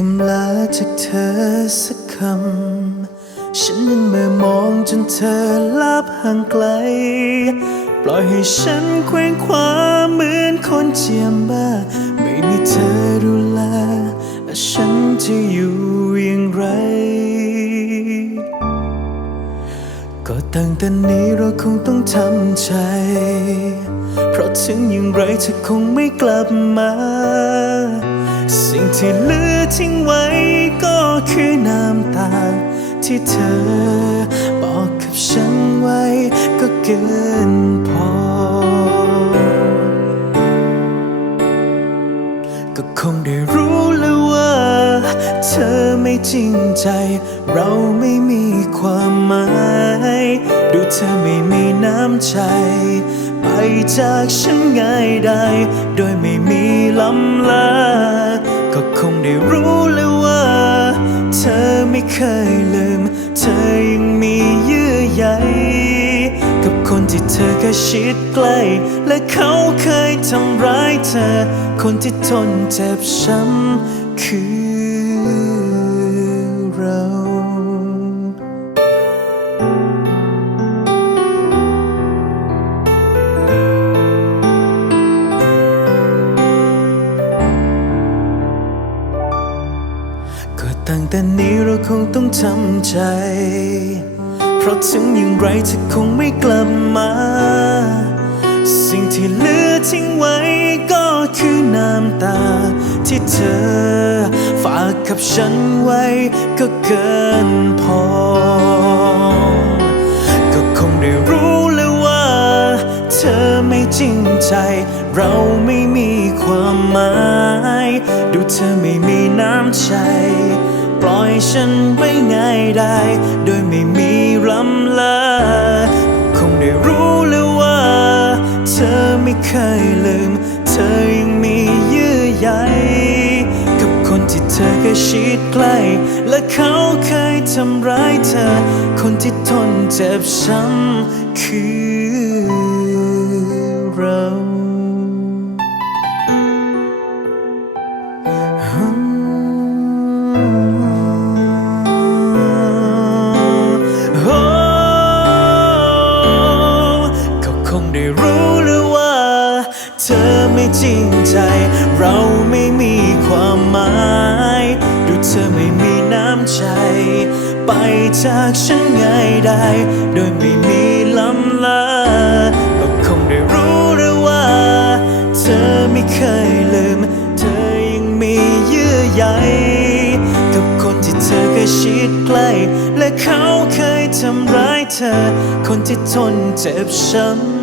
คำลาจากเธอสักคำฉันยังเมื่อมองจนเธอลับห่างไกลปล่อยให้ฉันเคว้งคว้างเหมือนคนเจียมบ้าไม่มีเธอดูแลและฉันจะอยู่อย่างไรก็ตั้งแต่นี้เราคงต้องทำใจเพราะถึงอย่างไรเธอคงไม่กลับมาสิ่งที่เหลือทิ้งไว้ก็คือน้ำตาที่เธอบอกกับฉันไว้ก็เกินพอก็คงได้รู้แล้วว่าเธอไม่จริงใจเราไม่มีความหมายดูเธอไม่มีน้ำใจไปจากฉันง่ายได้โดยไม่มีล้ำลาก็คงได้รู้แล้วว่าเธอไม่เคยลืมเธอยังมีเยื่อใยกับคนที่เธอเคยชิดใกล้และเขาเคยทำร้ายเธอคนที่ทนเจ็บช้ำคือเราก็ตั้งแต่นี้เราคงต้องทำใจเพราะถึงอย่างไรเธอคงไม่กลับมาสิ่งที่เหลือทิ้งไว้ก็คือน้ำตาที่เธอฝากกับฉันไว้ก็เกินพอก็คงได้รู้แล้วว่าเธอไม่จริงใจเราไม่มีความหมายดูเธอไม่มีน้ำใจปล่อยฉันไปง่ายได้โดยไม่มีล้ำลาคงได้รู้แล้วว่าเธอไม่เคยลืมเธอยังมีเยื่อใยกับคนที่เธอเคยชิดใกล้และเขาเคยทำร้ายเธอคนที่ทนเจ็บช้ำคือเราได้รู้หรือว่าเธอไม่จริงใจเราไม่มีความหมายดูเธอไม่มีน้ำใจไปจากฉันง่ายได้โดยไม่มีล้ำลาก็คงได้รู้หรือว่าเธอไม่เคยลืมเธอยังมีเยื่อใยกับคนที่เธอเคยชิดใกล้และเขาเคยทำร้ายเธอคนที่ทนเจ็บช้ำ